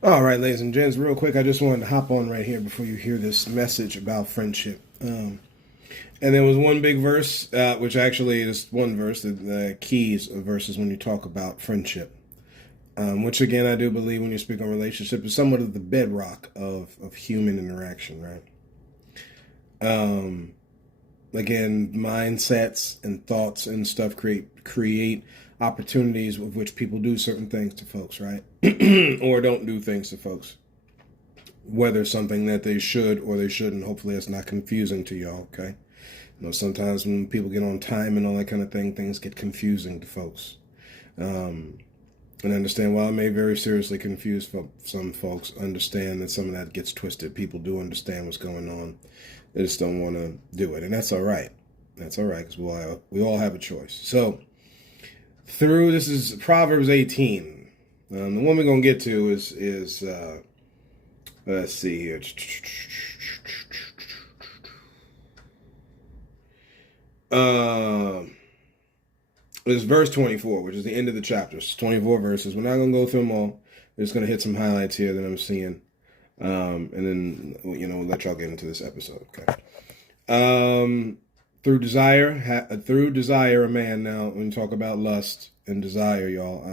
All right, ladies and gents, real quick, I just wanted to hop on right here before you hear this message about friendship. And there was one big verse, which actually is one verse, the keys of verses when you talk about friendship. Which again, I do believe when you speak on relationship is somewhat of the bedrock of human interaction, right? Um, Again, mindsets and thoughts and stuff create opportunities with which people do certain things to folks, right? Or don't do things to folks. Whether something that they should or they shouldn't. Hopefully, it's not confusing to y'all. Okay. Sometimes when people get on time and all that kind of thing, things get confusing to folks. Um, and understand, while it may very seriously confuse some folks, understand that some of that gets twisted. People do understand what's going on. They just don't want to do it. And that's all right. That's all right, because we all have a choice. So, this is Proverbs 18. The one we're going to get to is let's see here. It's verse 24, which is the end of the chapter. It's 24 verses. We're not going to go through them all. We're just going to hit some highlights here that I'm seeing. And then, we'll let y'all get into this episode. Okay. Through desire, a man. Now, when you talk about lust and desire, y'all,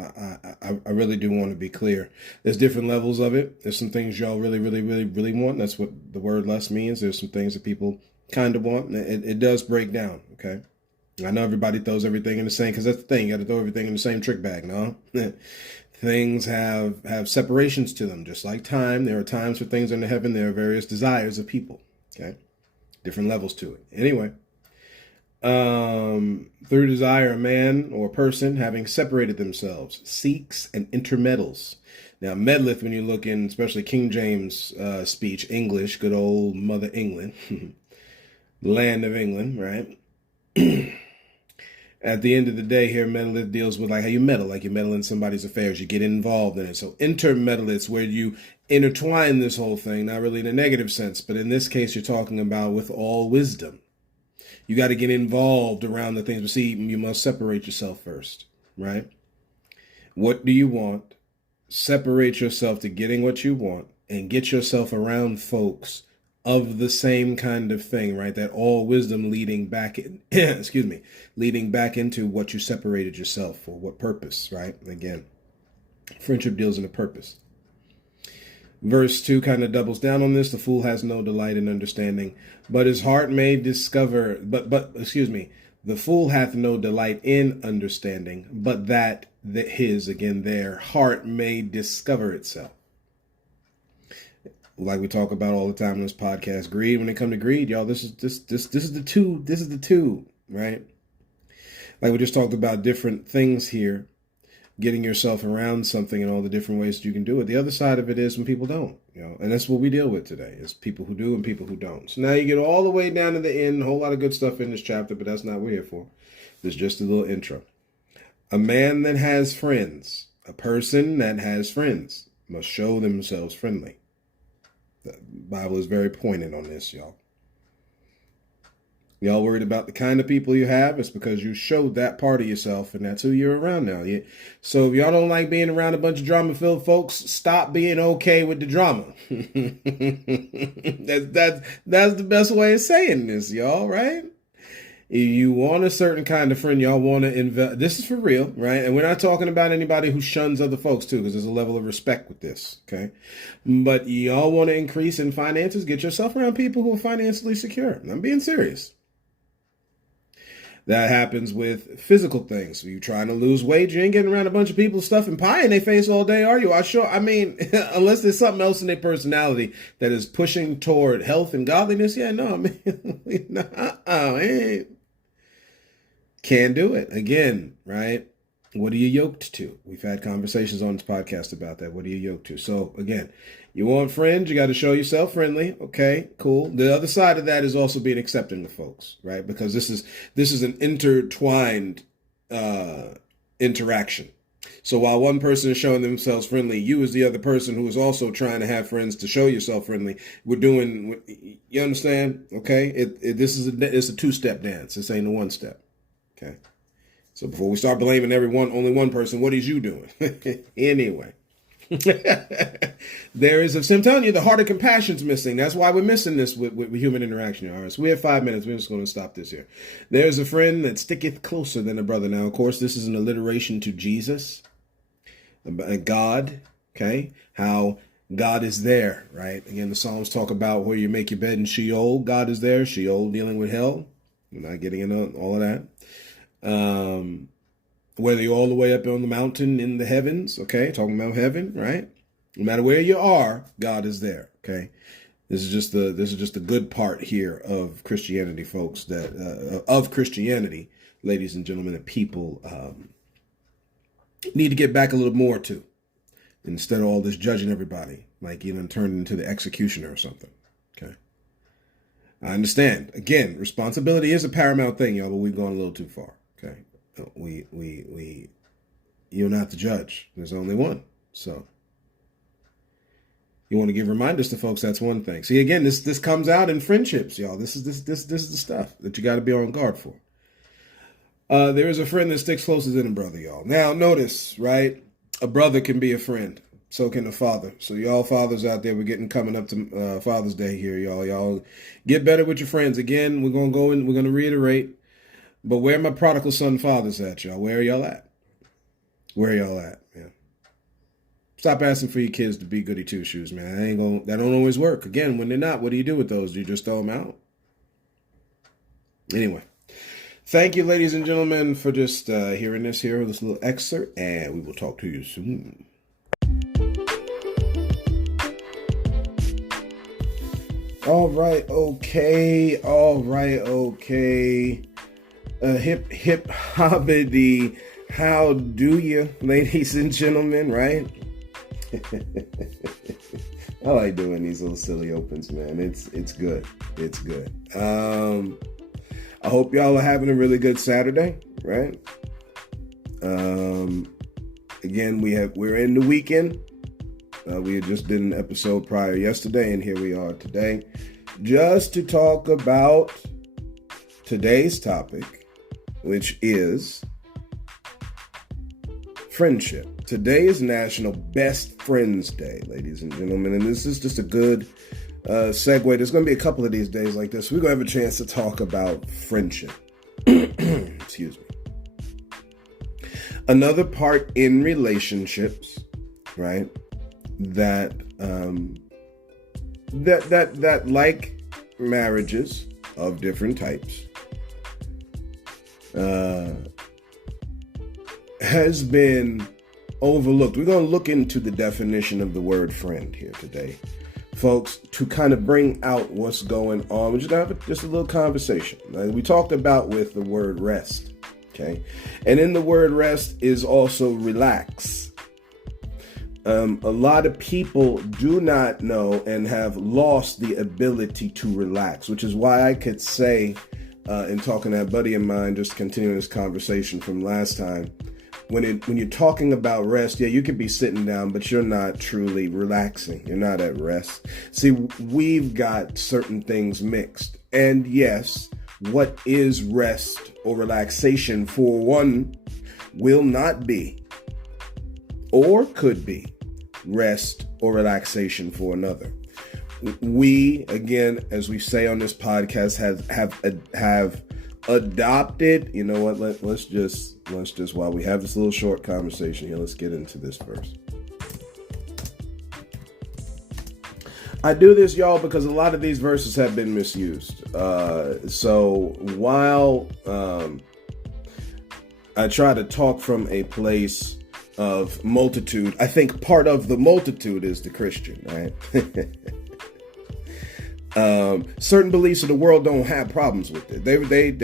I really do want to be clear. There's different levels of it. There's some things y'all really, really, really, really want. That's what the word lust means. There's some things that people kind of want. It does break down. Okay. I know everybody throws everything in the same, because that's the thing. You got to throw everything in the same trick bag, no? Things have separations to them, just like time. There are times for things under heaven. There are various desires of people. Okay, different levels to it. Anyway, through desire, a man or a person, having separated themselves, seeks and intermeddles. Now, meddleth, when you look in, especially King James speech, English, good old Mother England, land of England, right? At the end of the day, here, meddleth deals with like how you meddle, like you meddle in somebody's affairs, you get involved in it. So intermeddleth, where you intertwine this whole thing, not really in a negative sense, but in this case, you're talking about with all wisdom. You got to get involved around the things. But see, you must separate yourself first, right? What do you want? Separate yourself to getting what you want and get yourself around folks of the same kind of thing, right? That all wisdom leading back in, leading back into what you separated yourself for, what purpose, right? Again, friendship deals in a purpose. Verse 2 kind of doubles down on this. The fool has no delight in understanding, but his heart may discover, the fool hath no delight in understanding, but that their heart may discover itself. Like we talk about all the time in this podcast, greed. When it comes to greed, y'all, this is the two, right? Like we just talked about different things here, getting yourself around something and all the different ways that you can do it. The other side of it is when people don't, and that's what we deal with today, is people who do and people who don't. So now you get all the way down to the end, a whole lot of good stuff in this chapter, but that's not what we're here for. This is just a little intro. A man that has friends, a person that has friends, must show themselves friendly. The Bible is very pointed on this, y'all. Y'all worried about the kind of people you have? It's because you showed that part of yourself, and that's who you're around now. So if y'all don't like being around a bunch of drama-filled folks, stop being okay with the drama. That's the best way of saying this, y'all, right? If you want a certain kind of friend, y'all want to invest. This is for real, right? And we're not talking about anybody who shuns other folks too, because there's a level of respect with this, okay? But y'all want to increase in finances, get yourself around people who are financially secure. I'm being serious. That happens with physical things. So you trying to lose weight, you ain't getting around a bunch of people stuffing pie in their face all day, are you? I mean, unless there's something else in their personality that is pushing toward health and godliness. Yeah, no, I mean, can't do it. Again, right? What are you yoked to? We've had conversations on this podcast about that. What are you yoked to? So again, you want friends, you got to show yourself friendly. Okay, cool. The other side of that is also being accepting to folks, right? Because this is an intertwined interaction. So while one person is showing themselves friendly, you as the other person who is also trying to have friends to show yourself friendly, we're doing, you understand? Okay, it's a two-step dance. This ain't a one-step. Okay. So before we start blaming only one person, what is you doing? Anyway. There is, I'm telling you, the heart of compassion's missing. That's why we're missing this with human interaction. All right, so we have 5 minutes. We're just going to stop this here. There's a friend that sticketh closer than a brother. Now, of course, this is an alliteration to Jesus, God, okay? How God is there, right? Again, the Psalms talk about where you make your bed in Sheol. God is there. Sheol dealing with hell. We're not getting into all of that. Whether you're all the way up on the mountain in the heavens, okay? Talking about heaven, right? No matter where you are, God is there. Okay, this is just the good part here of Christianity, folks. That of Christianity, ladies and gentlemen, that people need to get back a little more to, instead of all this judging everybody, like turned into the executioner or something. Okay, I understand. Again, responsibility is a paramount thing, y'all, but we've gone a little too far. Okay, you're not the judge. There's only one. So. You want to give reminders to folks, that's one thing. See, again, this comes out in friendships, y'all. This is the stuff that you got to be on guard for. There is a friend that sticks closer than a brother, y'all. Now, notice, right? A brother can be a friend. So can a father. So y'all fathers out there, we're coming up to Father's Day here, y'all. Y'all get better with your friends. Again, we're going to go in, we're going to reiterate. But where are my prodigal son fathers at, y'all? Where are y'all at? Where are y'all at, man? Stop asking for your kids to be goody two-shoes, man. That don't always work. Again, when they're not, what do you do with those? Do you just throw them out? Anyway, thank you, ladies and gentlemen, for just hearing this little excerpt, and we will talk to you soon. All right, okay. Hip hobbity. How do you, ladies and gentlemen, right? I like doing these little silly opens, man. It's good. It's good. I hope y'all are having a really good Saturday, right? Again, we're in the weekend. We had just did an episode prior yesterday, and here we are today, just to talk about today's topic, which is friendship. Today is National Best Friends Day, ladies and gentlemen, and this is just a good segue. There's going to be a couple of these days like this. We're going to have a chance to talk about friendship. Excuse me. Another part in relationships, right? That like marriages of different types, has been overlooked. We're going to look into the definition of the word friend here today, folks, to kind of bring out what's going on. We're just going to have just a little conversation. We talked about with the word rest, okay? And in the word rest is also relax. A lot of people do not know and have lost the ability to relax, which is why I could say, in talking to that buddy of mine, just continuing this conversation from last time, when you're talking about rest, yeah, you could be sitting down, but you're not truly relaxing. You're not at rest. See, we've got certain things mixed. And yes, what is rest or relaxation for one will not be, or could be, rest or relaxation for another. We, again, as we say on this podcast, have adopted, you know what, let's just while we have this little short conversation here, let's get into this first. I do this, y'all, because a lot of these verses have been misused. So while I try to talk from a place of multitude, I think part of the multitude is the Christian, right? Certain beliefs of the world don't have problems with it. They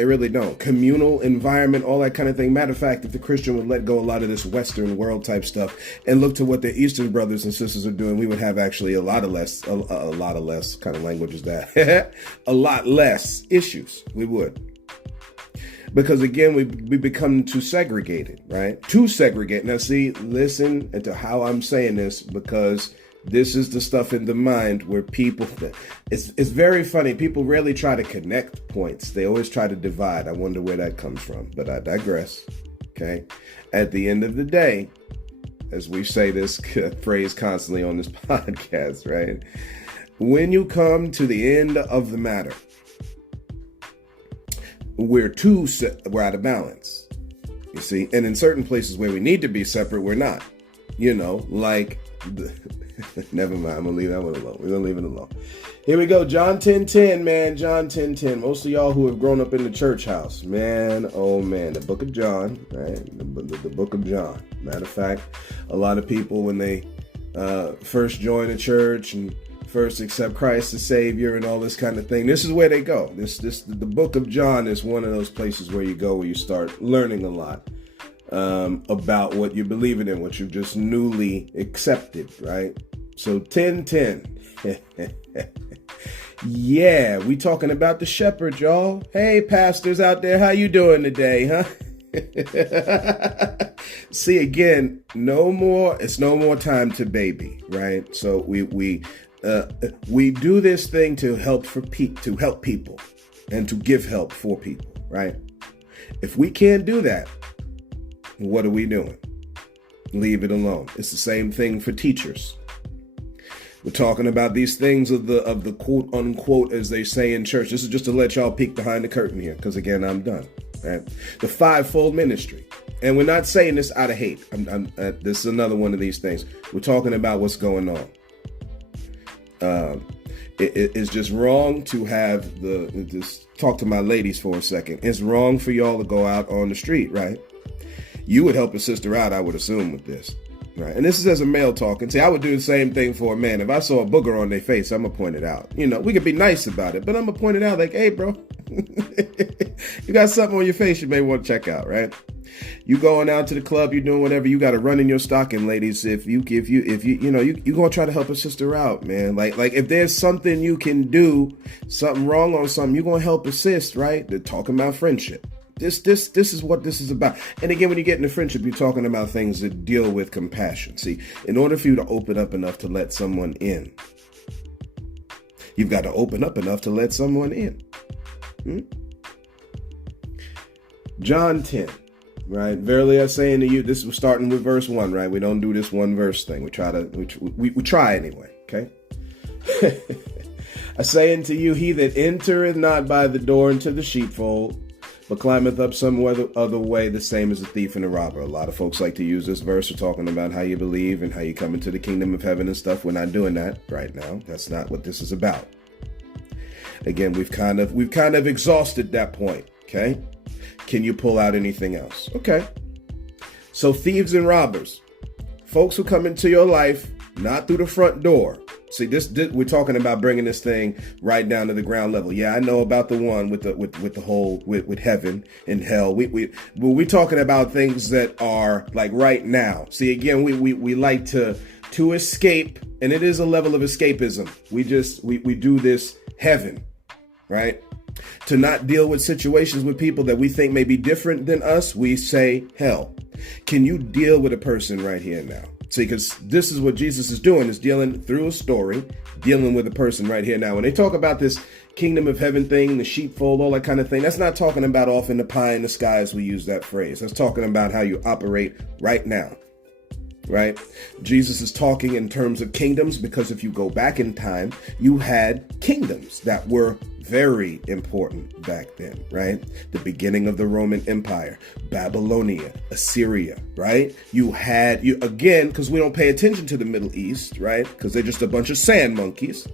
really don't. Communal environment, all that kind of thing. Matter of fact, if the Christian would let go a lot of this Western world type stuff and look to what the Eastern brothers and sisters are doing, we would have actually a lot of less kind of language is that a lot less issues. We would. Because again, we become too segregated, right? Too segregated. Now see, listen to how I'm saying this, because this is the stuff in the mind where people, it's very funny. People rarely try to connect points. They always try to divide. I wonder where that comes from, but I digress. Okay. At the end of the day, as we say this phrase constantly on this podcast, right? When you come to the end of the matter, we're out of balance, you see. And in certain places where we need to be separate, we're not. Like never mind. I'm gonna leave that one alone. We're gonna leave it alone. Here we go. John 10:10, man. John 10:10. Most of y'all who have grown up in the church house, man, oh man, the book of John, right? The book of John. Matter of fact, a lot of people when they first join a church and first accept Christ as Savior and all this kind of thing, this is where they go. The book of John is one of those places where you go where you start learning a lot about what you're believing in, what you've just newly accepted, right? So 10:10. Yeah, we talking about the shepherd, y'all. Hey, pastors out there, how you doing today, huh? See, again, it's no more time to baby, right? So we do this thing to help people and to give help for people, right? If we can't do that, what are we doing? Leave it alone. It's the same thing for teachers. We're talking about these things of the quote unquote, as they say in church. This is just to let y'all peek behind the curtain here, because again, I'm done. Right? The fivefold ministry, and we're not saying this out of hate. This is another one of these things. We're talking about what's going on. It's just wrong to have just talk to my ladies for a second. It's wrong for y'all to go out on the street, right? You would help a sister out, I would assume, with this. Right. And this is as a male talking. See, I would do the same thing for a man. If I saw a booger on their face, I'm going to point it out. We could be nice about it, but I'm going to point it out like, hey, bro, you got something on your face you may want to check out, right? You going out to the club, you're doing whatever, you got to run in your stocking, ladies. If you going to try to help a sister out, man. Like if there's something you can do, something wrong on something, you're going to help assist, right? They're talking about friendship. This is what this is about. And again, when you get into friendship, you're talking about things that deal with compassion. See, in order for you to open up enough to let someone in, you've got to open up enough to let someone in. John 10, right? Verily I say unto you, this was starting with verse 1, right? We don't do this one verse thing. We try anyway, okay? I say unto you, he that entereth not by the door into the sheepfold, but climbeth up some other way, the same as a thief and a robber. A lot of folks like to use this verse for talking about how you believe and how you come into the kingdom of heaven and stuff. We're not doing that right now. That's not what this is about. Again, we've kind of exhausted that point. Okay. Can you pull out anything else? Okay. So thieves and robbers, folks who come into your life, not through the front door. See, this we're talking about bringing this thing right down to the ground level. Yeah, I know about the one with the whole with heaven and hell. We're talking about things that are like right now. See, again, we like to escape, and it is a level of escapism. We do this heaven, right? To not deal with situations with people that we think may be different than us, we say hell. Can you deal with a person right here now? See, because this is what Jesus is doing, is dealing through a story, dealing with a person right here now. When they talk about this kingdom of heaven thing, the sheepfold, all that kind of thing, that's not talking about off in the pie in the sky as we use that phrase. That's talking about how you operate right now, right? Jesus is talking in terms of kingdoms, because if you go back in time, you had kingdoms that were very important back then, right? The beginning of the Roman Empire, Babylonia, Assyria, right? Again, because we don't pay attention to the Middle East, right? Because they're just a bunch of sand monkeys.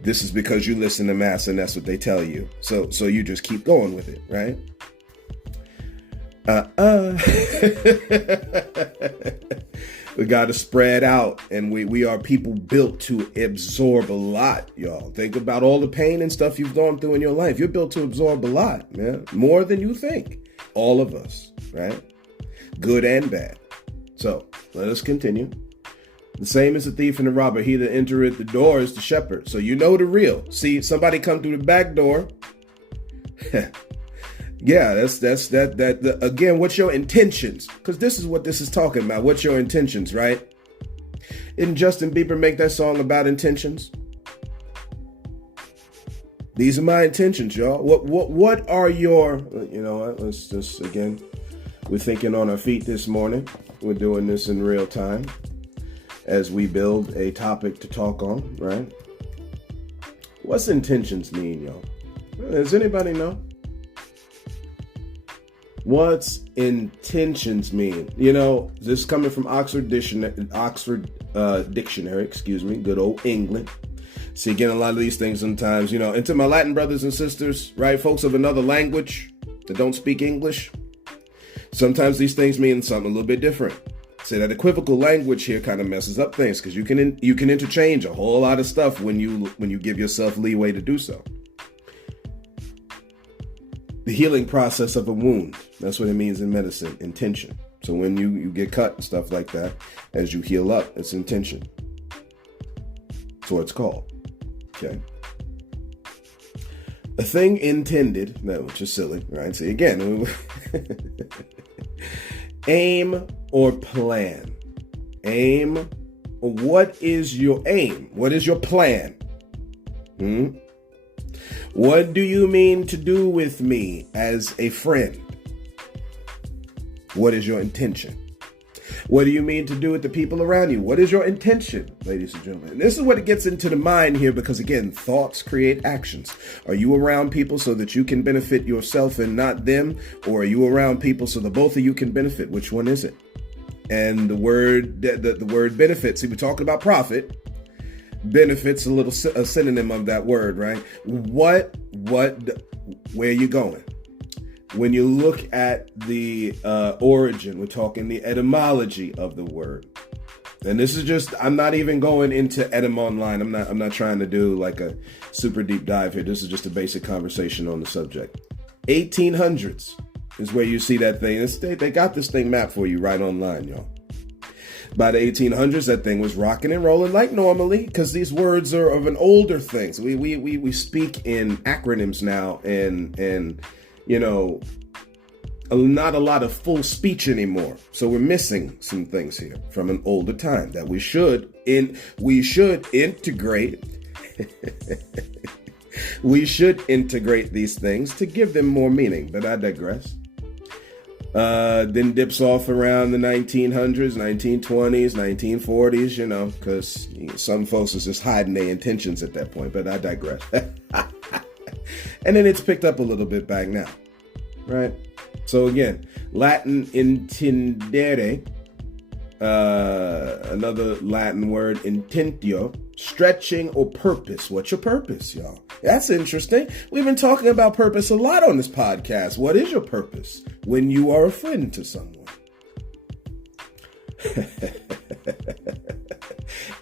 This is because you listen to mass and that's what they tell you. So you just keep going with it, right? We got to spread out, and we are people built to absorb a lot, y'all. Think about all the pain and stuff you've gone through in your life. You're built to absorb a lot, man. More than you think. All of us, right? Good and bad. So let us continue. The same as the thief and the robber. He that entereth the door is the shepherd. So you know the real. See, somebody come through the back door. Yeah, that's again, what's your intentions? Because this is what this is talking about. What's your intentions, right? Didn't Justin Bieber make that song about intentions? These are my intentions, y'all. What are your, let's just, again, we're thinking on our feet this morning. we're doing this in real time as we build a topic to talk on, right? What's intentions mean, y'all? Does anybody know? What's intentions mean? You know, this is coming from Oxford Dictionary, good old England. See, again, a lot of these things sometimes, you know, and to my Latin brothers and sisters, right, folks of another language that don't speak English, sometimes these things mean something a little bit different. So that equivocal language here kind of messes up things because you can interchange a whole lot of stuff when you give yourself leeway to do so. The healing process of a wound, that's what it means in medicine, intention. So when you get cut and stuff like that, as you heal up, it's intention. That's what it's called. Okay. A thing intended, which is silly, right? See, again, aim or plan. Aim. What is your aim? What is your plan? What do you mean to do with me as a friend? What is your intention? What do you mean to do with the people around you? What is your intention, ladies and gentlemen? And this is what it gets into the mind here because, again, thoughts create actions. Are you around people so that you can benefit yourself and not them? Or are you around people so that both of you can benefit? Which one is it? And the word benefit, see, we're talking about profit. Benefits a synonym of that word, right? Where are you going? When you look at the origin, we're talking the etymology of the word. And this is just, I'm not even going into etym online. I'm not trying to do like a super deep dive here. This is just a basic conversation on the subject. 1800s is where you see that thing. They got this thing mapped for you right online, y'all. By the 1800s, that thing was rocking and rolling like normally because these words are of an older thing. So we speak in acronyms now and you know, not a lot of full speech anymore. So we're missing some things here from an older time that we should integrate. We should integrate these things to give them more meaning, but I digress. Then dips off around the 1900s, 1920s, 1940s, you know, because some folks is just hiding their intentions at that point, but I digress. And then it's picked up a little bit back now, right? So again, Latin intendere, another Latin word, intentio, stretching or purpose. What's your purpose, y'all? That's interesting. We've been talking about purpose a lot on this podcast. What is your purpose when you are a friend to someone?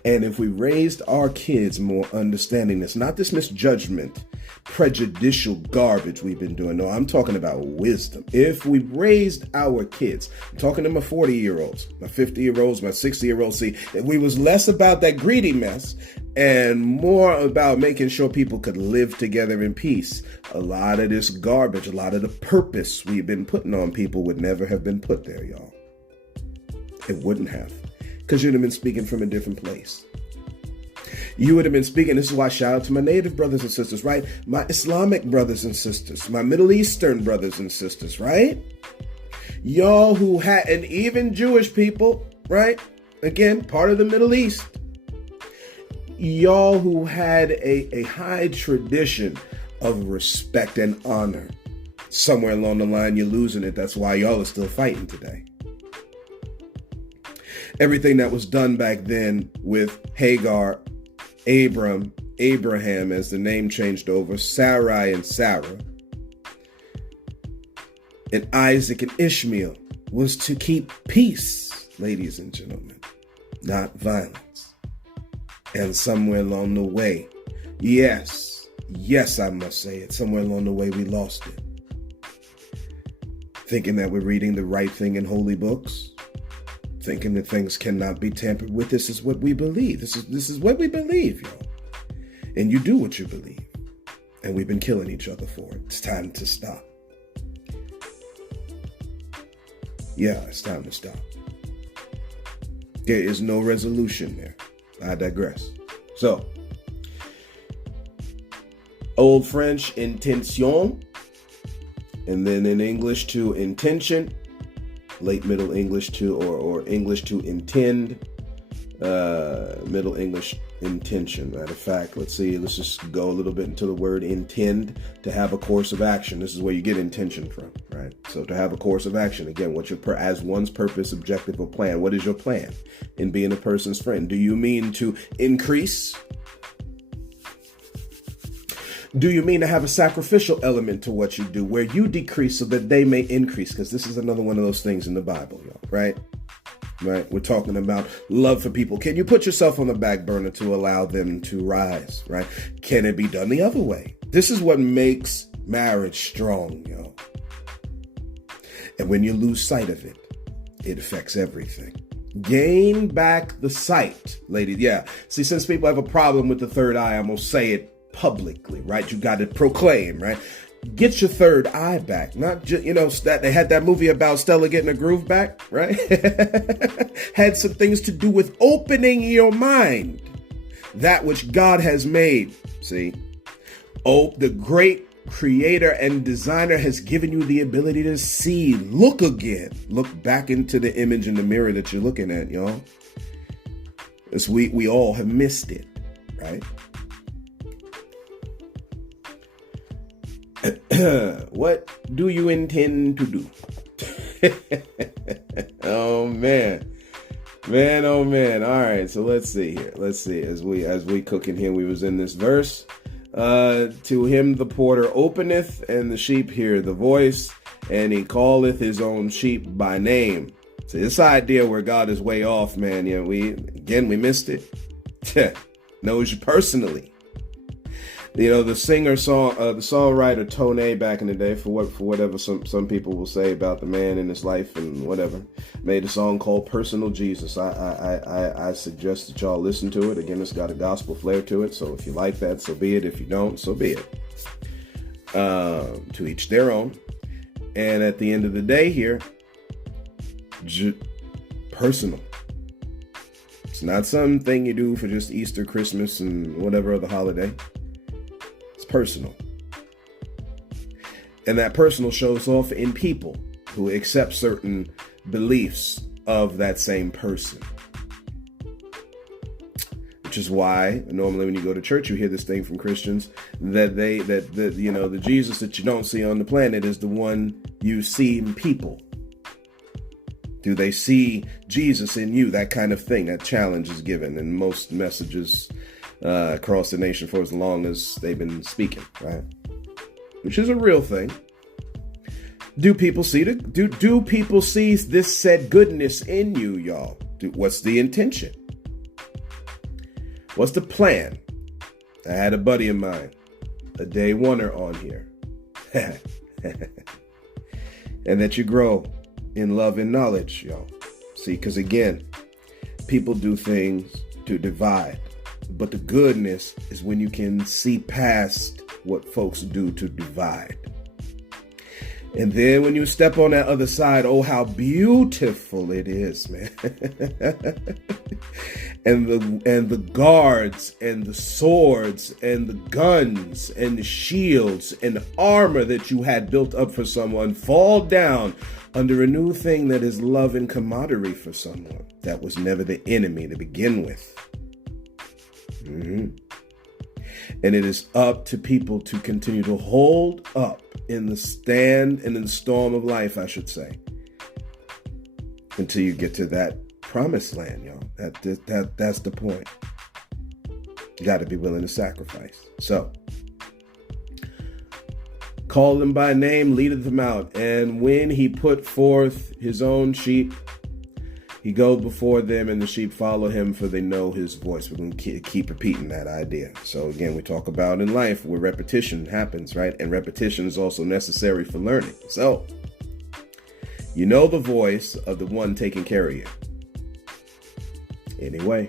And if we raised our kids more understanding this, not this misjudgment, prejudicial garbage we've been doing. No, I'm talking about wisdom. If we raised our kids, I'm talking to my 40-year-olds, my 50-year-olds, my 60-year-olds, see, if we was less about that greedy mess and more about making sure people could live together in peace, a lot of this garbage, a lot of the purpose we've been putting on people would never have been put there, y'all. It wouldn't have. Because you'd have been speaking from a different place. You would have been speaking. This is why I shout out to my native brothers and sisters, right? My Islamic brothers and sisters, my Middle Eastern brothers and sisters, right? Y'all who had, and even Jewish people, right? Again, part of the Middle East. Y'all who had a high tradition of respect and honor. Somewhere along the line, you're losing it. That's why y'all are still fighting today. Everything that was done back then with Hagar, Abraham as the name changed over, Sarai and Sarah, and Isaac and Ishmael was to keep peace, ladies and gentlemen, not violence. And somewhere along the way, yes, I must say it, somewhere along the way we lost it. Thinking that we're reading the right thing in holy books. Thinking that things cannot be tampered with. This is what we believe. This is what we believe, y'all. And you do what you believe. And we've been killing each other for it. It's time to stop. Yeah, it's time to stop. There is no resolution there. I digress. So, Old French, intention. And then in English to intention. late Middle English to, or English to intend, Middle English intention. Matter of fact, let's just go a little bit into the word intend. To have a course of action. This is where you get intention from, right? So to have a course of action, again, what's your as one's purpose, objective, or plan? What is your plan in being a person's friend? Do you mean to increase? Do you mean to have a sacrificial element to what you do, where you decrease so that they may increase? Because this is another one of those things in the Bible, y'all, right? Right? We're talking about love for people. Can you put yourself on the back burner to allow them to rise, right? Can it be done the other way? This is what makes marriage strong, y'all. And when you lose sight of it, it affects everything. Gain back the sight, ladies. Yeah. See, since people have a problem with the third eye, I'm going to say it publicly, right? You got to proclaim, right? Get your third eye back. Not just, that they had that movie about Stella getting her groove back, right? Had some things to do with opening your mind, that which God has made. See, the great creator and designer has given you the ability to see, look again, look back into the image in the mirror that you're looking at, y'all. As we all have missed it, right? What do you intend to do? Oh man. Oh man. All right. So let's see here. Let's see as we cooking here. We was in this verse. To him the porter openeth, and the sheep hear the voice, and he calleth his own sheep by name. So this idea where God is way off, man. We missed it. Knows you personally. The songwriter Tone back in the day, for whatever some people will say about the man in his life and whatever, made a song called "Personal Jesus." I suggest that y'all listen to it. Again, it's got a gospel flair to it, so if you like that, so be it. If you don't, so be it. To each their own. And at the end of the day, here, personal. It's not something you do for just Easter, Christmas, and whatever other holiday. Personal. And that personal shows off in people who accept certain beliefs of that same person. Which is why normally when you go to church, you hear this thing from Christians that the Jesus that you don't see on the planet is the one you see in people. Do they see Jesus in you? That kind of thing. That challenge is given in most messages across the nation for as long as they've been speaking, right? Which is a real thing. Do people see do people see this said goodness in you, y'all? What's the intention? What's the plan? I had a buddy of mine, a day oneer on here. And that you grow in love and knowledge, y'all. See, because again, people do things to divide. But the goodness is when you can see past what folks do to divide. And then when you step on that other side, oh, how beautiful it is, man. and the guards and the swords and the guns and the shields and the armor that you had built up for someone fall down under a new thing that is love and camaraderie for someone that was never the enemy to begin with. Mm-hmm. And it is up to people to continue to hold up in the stand and in the storm of life, I should say, until you get to that promised land, y'all. That's the point. You got to be willing to sacrifice. So, call them by name, leadeth them out, and when he put forth his own sheep, he goes before them, and the sheep follow him, for they know his voice. We're going to keep repeating that idea. So again, we talk about in life where repetition happens, right? And repetition is also necessary for learning. So, you know the voice of the one taking care of you. Anyway,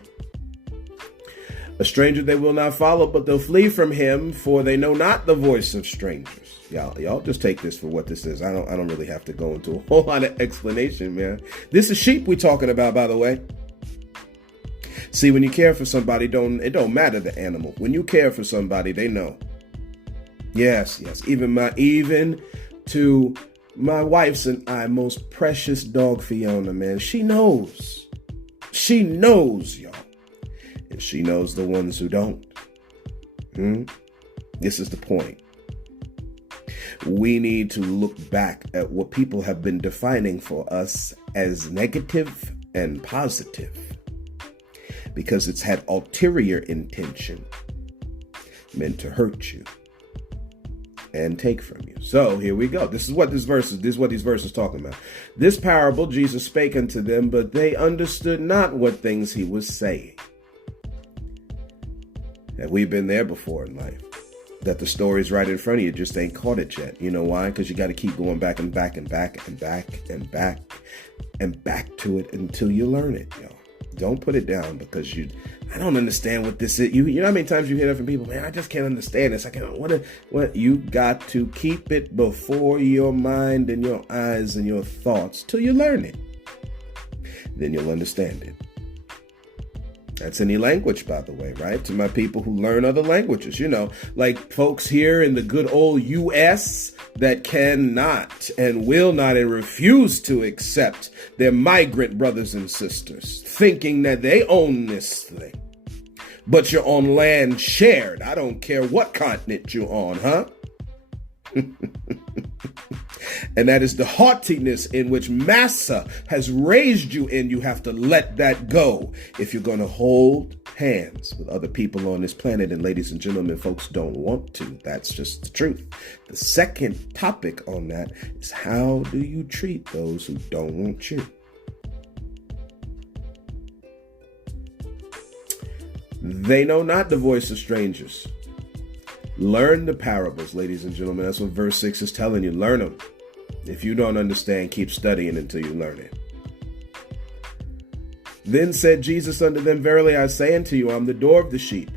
a stranger they will not follow, but they'll flee from him, for they know not the voice of strangers. Y'all just take this for what this is. I don't really have to go into a whole lot of explanation, man. This is sheep we're talking about, by the way. See, when you care for somebody, it don't matter the animal. When you care for somebody, they know. Yes. Even to My wife's and I, most precious dog Fiona, man, she knows. She knows, y'all. And she knows the ones who don't. This is the point. We need to look back at what people have been defining for us as negative and positive, because it's had ulterior intention, meant to hurt you and take from you. So here we go. This is what these verses talking about. This parable Jesus spake unto them, but they understood not what things he was saying. Have we been there before in life? That the story's right in front of you, just ain't caught it yet. You know why? Because you got to keep going back and back and back and back and back and back to it until you learn it, y'all. Don't put it down because I don't understand what this is. You know how many times you hear that from people? Man, I just can't understand this. I can't. What? You got to keep it before your mind and your eyes and your thoughts till you learn it. Then you'll understand it. That's any language, by the way, right? To my people who learn other languages, like folks here in the good old U.S. that cannot and will not and refuse to accept their migrant brothers and sisters, thinking that they own this thing. But you're on land shared. I don't care what continent you're on, huh? And that is the haughtiness in which Massa has raised you in. You have to let that go if you're going to hold hands with other people on this planet. And ladies and gentlemen, folks don't want to. That's just the truth. The second topic on that is, how do you treat those who don't want you? They know not the voice of strangers. Learn the parables, ladies and gentlemen. That's what verse 6 is telling you. Learn them. If you don't understand, keep studying until you learn it. Then said Jesus unto them, verily I say unto you, I'm the door of the sheep.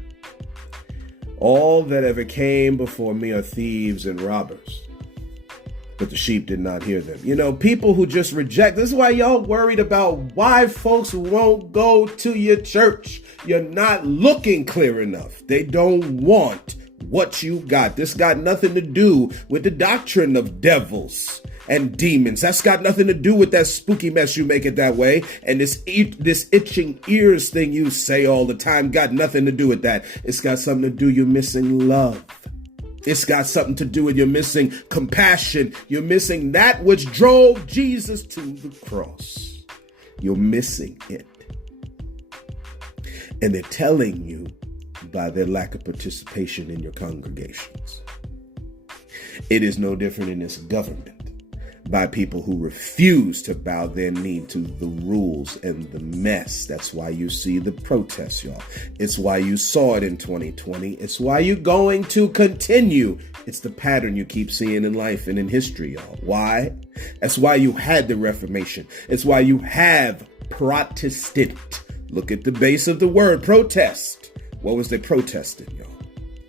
All that ever came before me are thieves and robbers, but the sheep did not hear them. People who just reject. This is why y'all worried about why folks won't go to your church. You're not looking clear enough. They don't want what you got. This got nothing to do with the doctrine of devils and demons. That's got nothing to do with that spooky mess you make it that way. And this itching ears thing you say all the time got nothing to do with that. It's got something to do, you're missing love. It's got something to do with you're missing compassion. You're missing that which drove Jesus to the cross. You're missing it. And they're telling you by their lack of participation in your congregations. It is no different in this government, by people who refuse to bow their knee to the rules and the mess. That's why you see the protests, y'all. It's why you saw it in 2020. It's why you're going to continue. It's the pattern you keep seeing in life and in history, y'all. Why? That's why you had the Reformation. It's why you have Protestant. Look at the base of the word, protest. What was they protesting, y'all?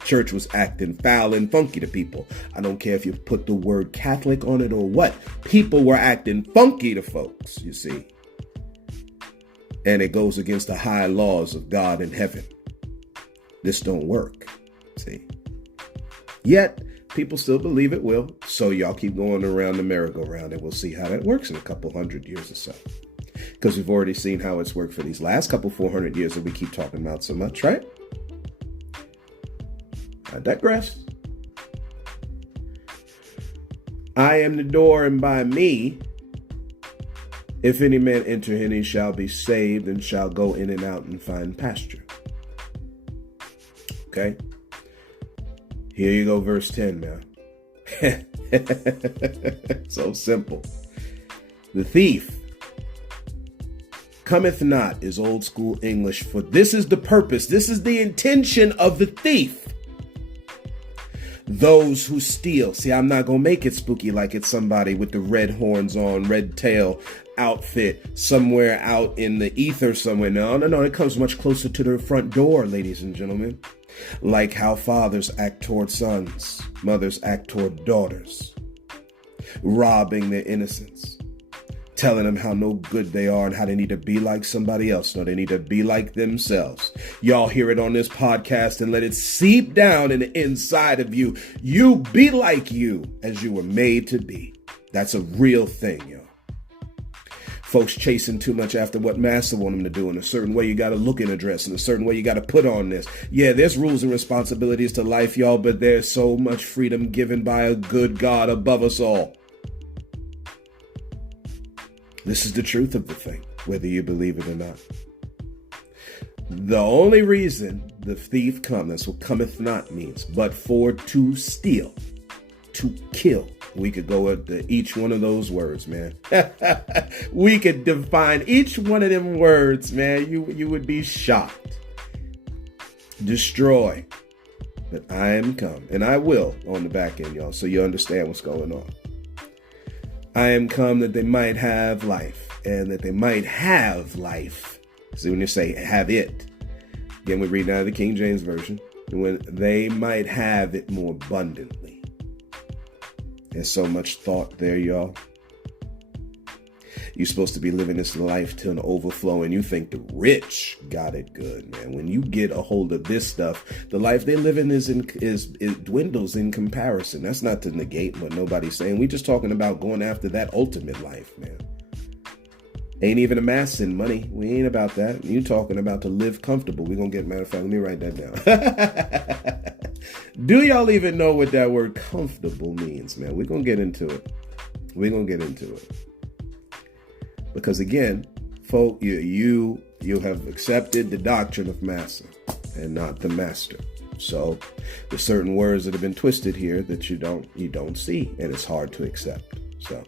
Church was acting foul and funky to people. I don't care if you put the word Catholic on it or what. People were acting funky to folks, you see. And it goes against the high laws of God in heaven. This don't work, see. Yet, people still believe it will. So y'all keep going around the merry-go-round and we'll see how that works in a couple hundred years or so. Because we've already seen how it's worked for these last couple 400 years that we keep talking about so much, right? I digress. I am the door, and by me, if any man enter in, he shall be saved and shall go in and out and find pasture. Okay? Here you go, verse 10 now. So simple. The thief cometh not is old school English for this is the purpose. This is the intention of the thief. Those who steal. See, I'm not going to make it spooky like it's somebody with the red horns on, red tail outfit somewhere out in the ether somewhere. No. It comes much closer to the front door, ladies and gentlemen. Like how fathers act toward sons, mothers act toward daughters, robbing their innocence, telling them how no good they are and how they need to be like somebody else. No, they need to be like themselves. Y'all hear it on this podcast and let it seep down in the inside of you. You be like you as you were made to be. That's a real thing, yo. Folks chasing too much after what master want them to do. In a certain way, you got to look in a dress. In a certain way, you got to put on this. Yeah, there's rules and responsibilities to life, y'all, but there's so much freedom given by a good God above us all. This is the truth of the thing, whether you believe it or not. The only reason the thief cometh, that's what cometh not means, but for to steal, to kill. We could go into each one of those words, man. We could define each one of them words, man. You would be shocked. Destroy. But I am come, and I will on the back end, y'all, so you understand what's going on. I am come that they might have life, and that they might have life. See, when you say have it, again, we're reading out of the King James Version, when they might have it more abundantly. There's so much thought there, y'all. You're supposed to be living this life to an overflow, and you think the rich got it good, man. When you get a hold of this stuff, the life they live in it dwindles in comparison. That's not to negate what nobody's saying. We're just talking about going after that ultimate life, man. Ain't even amassing money. We ain't about that. You talking about to live comfortable. We're going to get, matter of fact, let me write that down. Do y'all even know what that word comfortable means, man? We're going to get into it. We're going to get into it. Because again, folk, you have accepted the doctrine of master and not the master. So there's certain words that have been twisted here that you don't see, and it's hard to accept. So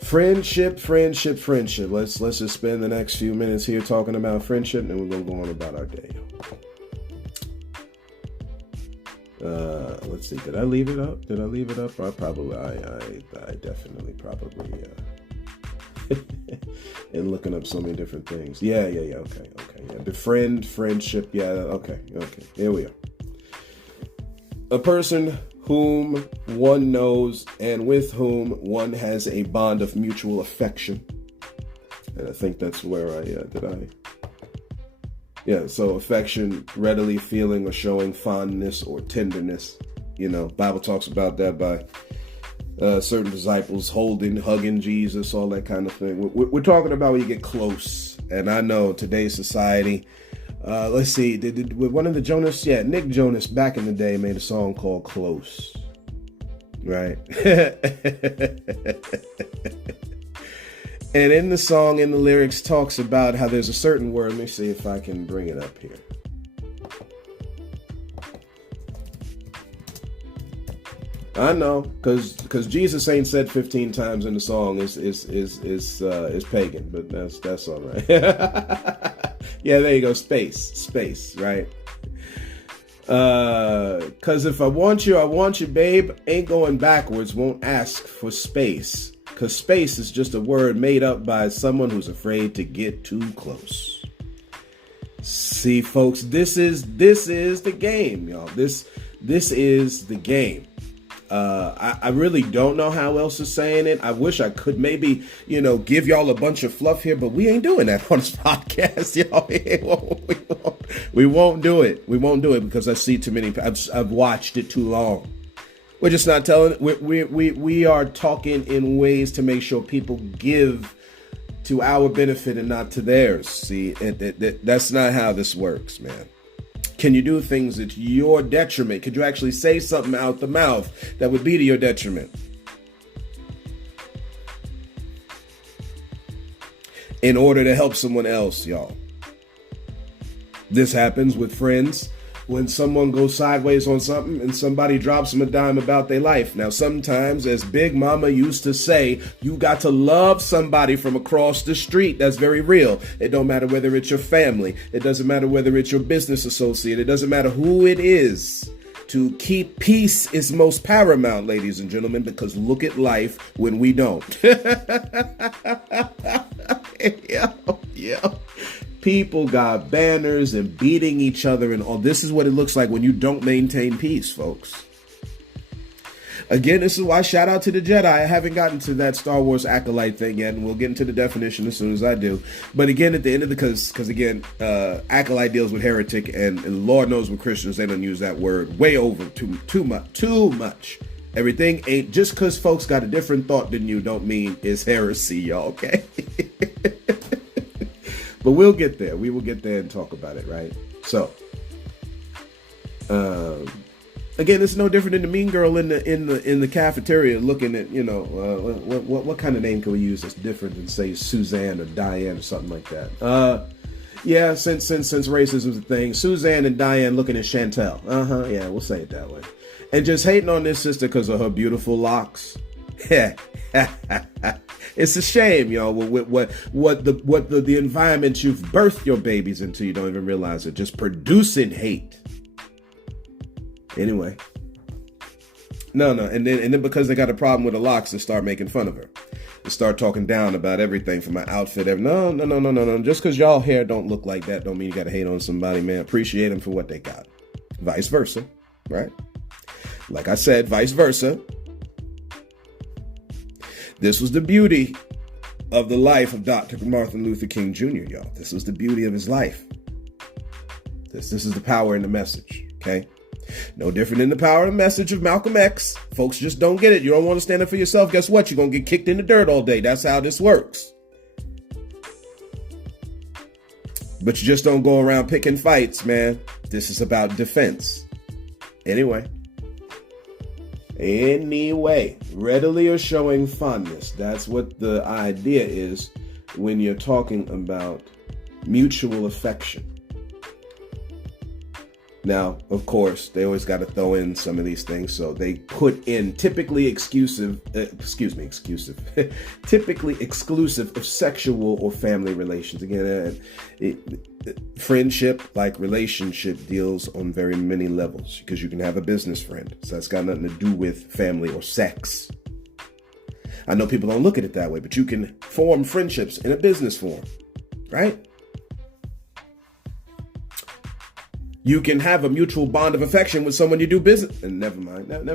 friendship. Let's just spend the next few minutes here talking about friendship, and then we're gonna go on about our day. Let's see. Did I leave it up? I definitely probably. And looking up so many different things. Yeah. Okay. Yeah. Befriend, friendship. Yeah. Okay. Here we are. A person whom one knows and with whom one has a bond of mutual affection. And I think that's where so affection, readily feeling or showing fondness or tenderness. You know, Bible talks about that by certain disciples hugging Jesus, all that kind of thing. We're talking about when you get close. And I know today's society, let's see, with one of the Jonas, Nick Jonas back in the day made a song called Close, right? And in the song, in the lyrics, talks about how there's a certain word. Let me see if I can bring it up here. I know, because Jesus ain't said 15 times in the song is pagan, but that's all right. Yeah, there you go. Space, right? Because if I want you, babe. Ain't going backwards. Won't ask for space. Because space is just a word made up by someone who's afraid to get too close. See, folks, this is the game, y'all. This is the game. I really don't know how else to saying it. I wish I could maybe, give y'all a bunch of fluff here, but we ain't doing that on this podcast, y'all. We won't do it. We won't do it because I see too many. I've watched it too long. We're just not telling. We are talking in ways to make sure people give to our benefit and not to theirs. See, that's not how this works, man. Can you do things at your detriment? Could you actually say something out the mouth that would be to your detriment? In order to help someone else, y'all. This happens with friends when someone goes sideways on something and somebody drops them a dime about their life. Now, sometimes, as Big Mama used to say, you got to love somebody from across the street. That's very real. It don't matter whether it's your family. It doesn't matter whether it's your business associate. It doesn't matter who it is. To keep peace is most paramount, ladies and gentlemen, because look at life when we don't. Yeah. People got banners and beating each other and all. This is what it looks like when you don't maintain peace, folks. Again, this is why shout out to the Jedi. I haven't gotten to that Star Wars acolyte thing yet, and we'll get into the definition as soon as I do. But again, at the end of because again, acolyte deals with heretic, and Lord knows with Christians, they don't use that word way over too much. Everything ain't just because folks got a different thought than you don't mean it's heresy, y'all, okay? But we'll get there. We will get there and talk about it, right? So, again, it's no different than the mean girl in the cafeteria looking at, what kind of name can we use that's different than, say, Suzanne or Diane or something like that? Yeah, since racism's a thing, Suzanne and Diane looking at Chantel. Yeah, we'll say it that way. And just hating on this sister because of her beautiful locks. It's a shame, y'all. What the environment you've birthed your babies into, you don't even realize it. Just producing hate. Anyway. No. And then because they got a problem with the locks, they start making fun of her. They start talking down about everything from my outfit. No. Just because y'all hair don't look like that don't mean you got to hate on somebody, man. Appreciate them for what they got. Vice versa, right? Like I said, vice versa. This was the beauty of the life of Dr. Martin Luther King Jr., y'all. This was the beauty of his life. This is the power in the message, okay? No different than the power and message of Malcolm X. Folks just don't get it. You don't want to stand up for yourself. Guess what? You're going to get kicked in the dirt all day. That's how this works. But you just don't go around picking fights, man. This is about defense. Anyway, readily or showing fondness. That's what the idea is when you're talking about mutual affection. Now, of course, they always got to throw in some of these things. So they put in typically exclusive of sexual or family relations. Again, friendship, like relationship, deals on very many levels because you can have a business friend. So that's got nothing to do with family or sex. I know people don't look at it that way, but you can form friendships in a business form, right? You can have a mutual bond of affection with someone you do business. And never mind. Of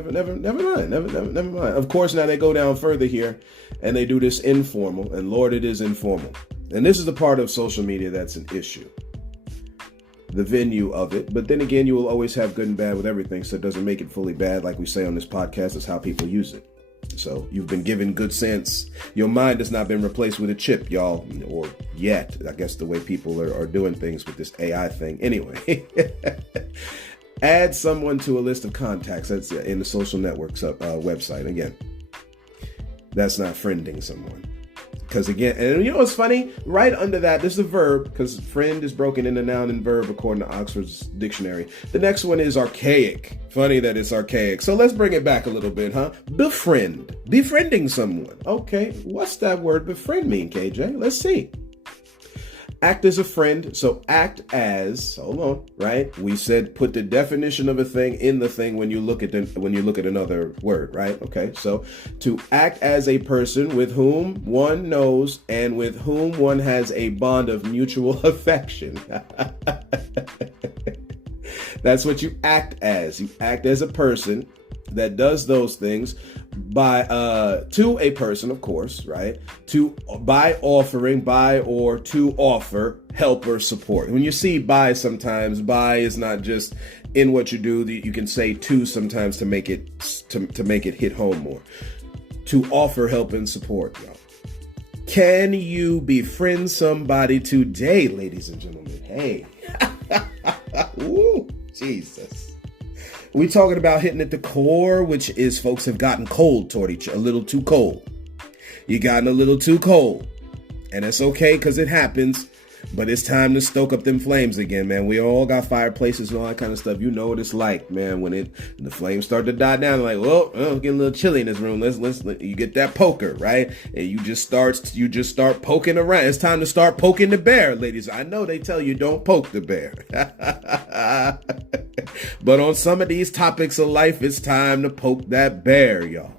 course, now they go down further here and they do this informal. And Lord, it is informal. And this is the part of social media that's an issue. The venue of it. But then again, you will always have good and bad with everything. So it doesn't make it fully bad. Like we say on this podcast, it's how people use it. So you've been given good sense. Your mind has not been replaced with a chip, y'all, or yet. I guess the way people are doing things with this AI thing. Anyway, add someone to a list of contacts. That's in the social networks website. Again, that's not friending someone. Because again, and you know what's funny? Right under that, this is a verb, because friend is broken into noun and verb according to Oxford's dictionary. The next one is archaic. Funny that it's archaic. So let's bring it back a little bit, huh? Befriend. Befriending someone. Okay, what's that word befriend mean, KJ? Let's see. Act as a friend. So act as, hold on, right? We said put the definition of a thing in the thing when you look at another word, right? Okay, so to act as a person with whom one knows and with whom one has a bond of mutual affection. That's what you act as. You act as a person that does those things to a person, of course, right? To offer help or support. When you see by, sometimes by is not just in what you do. You can say to sometimes to make it hit home more. To offer help and support, y'all. Can you befriend somebody today, ladies and gentlemen? Hey. Ooh, Jesus. We talking about hitting at the core, which is folks have gotten cold toward each other, a little too cold. You gotten a little too cold. And it's okay because it happens, but it's time to stoke up them flames again, man. We all got fireplaces and all that kind of stuff. You know what it's like, man, when the flames start to die down, like, well, getting a little chilly in this room. Let's you get that poker, right? And you just start poking around. It's time to start poking the bear, ladies. I know they tell you don't poke the bear. But on some of these topics of life, it's time to poke that bear, y'all.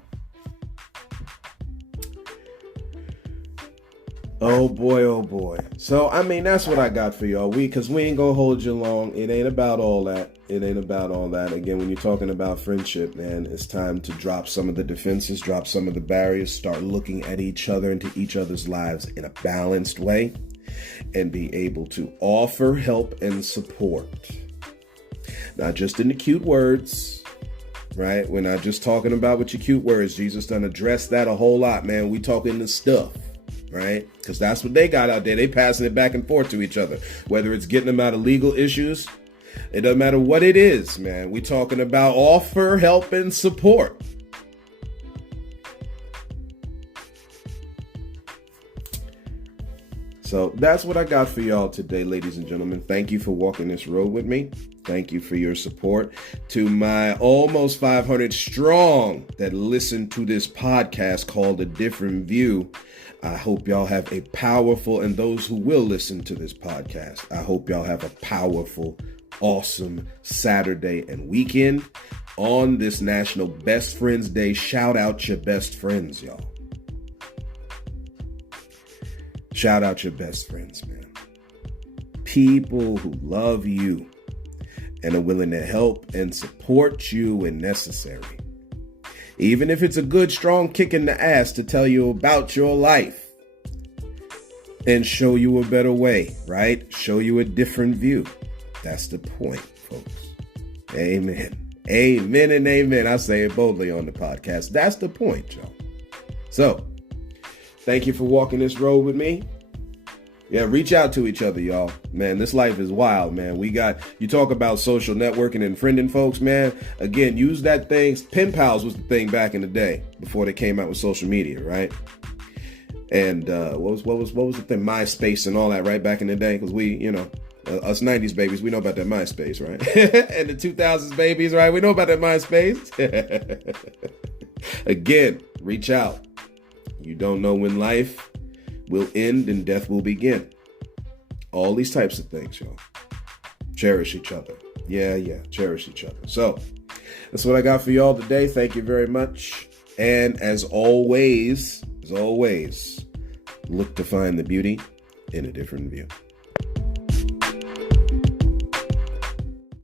Oh boy. So, I mean, that's what I got for y'all. Because we ain't gonna hold you long. It ain't about all that. Again, when you're talking about friendship, man, it's time to drop some of the defenses, drop some of the barriers, start looking at each other into each other's lives in a balanced way, and be able to offer help and support. Not just in the cute words, right? We're not just talking about with your cute words. Jesus done addressed that a whole lot, man. We talking the stuff, right? Because that's what they got out there. They passing it back and forth to each other, whether it's getting them out of legal issues. It doesn't matter what it is, man. We talking about offer, help, and support. So that's what I got for y'all today, ladies and gentlemen. Thank you for walking this road with me. Thank you for your support. To my almost 500 strong that listen to this podcast called A Different View, I hope y'all have a powerful, and those who will listen to this podcast, I hope y'all have a powerful, awesome Saturday and weekend. On this National Best Friends Day, shout out your best friends, y'all. Shout out your best friends, man. People who love you and are willing to help and support you when necessary. Even if it's a good, strong kick in the ass to tell you about your life and show you a better way, right? Show you a different view. That's the point, folks. Amen. Amen and amen. I say it boldly on the podcast. That's the point, y'all. So, thank you for walking this road with me. Yeah, reach out to each other, y'all. Man, this life is wild, man. You talk about social networking and friending folks, man. Again, use that thing. Pen pals was the thing back in the day before they came out with social media, right? And what was the thing? MySpace and all that, right? Back in the day, because we, us 90s babies, we know about that MySpace, right? And the 2000s babies, right? We know about that MySpace. Again, reach out. You don't know when life will end and death will begin. All these types of things, y'all. Cherish each other. Yeah, cherish each other. So, that's what I got for y'all today. Thank you very much. And as always, look to find the beauty in a different view.